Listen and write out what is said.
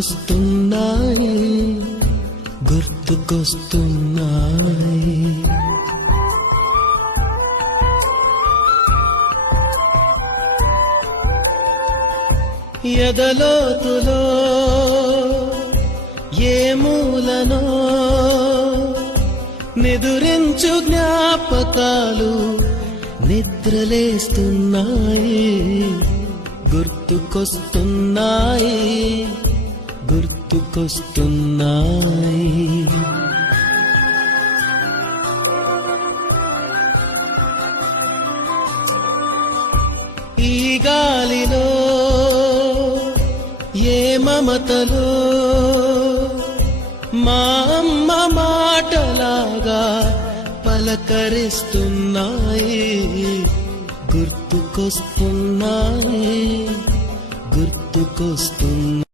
గుర్తుకొస్తున్నాయి గుర్తుకొస్తున్నాయి ఎదలోతులో ఏ మూలనో నిదురించు జ్ఞాపకాలు నిద్రలేస్తున్నాయి గుర్తుకొస్తున్నాయి గుర్తుకొస్తున్నాయి ఈ గాలిలో ఏ మమతలో మా అమ్మ మాటలాగా పలకరిస్తున్నాయి గుర్తుకొస్తున్నాయి గుర్తుకొస్తున్నాయి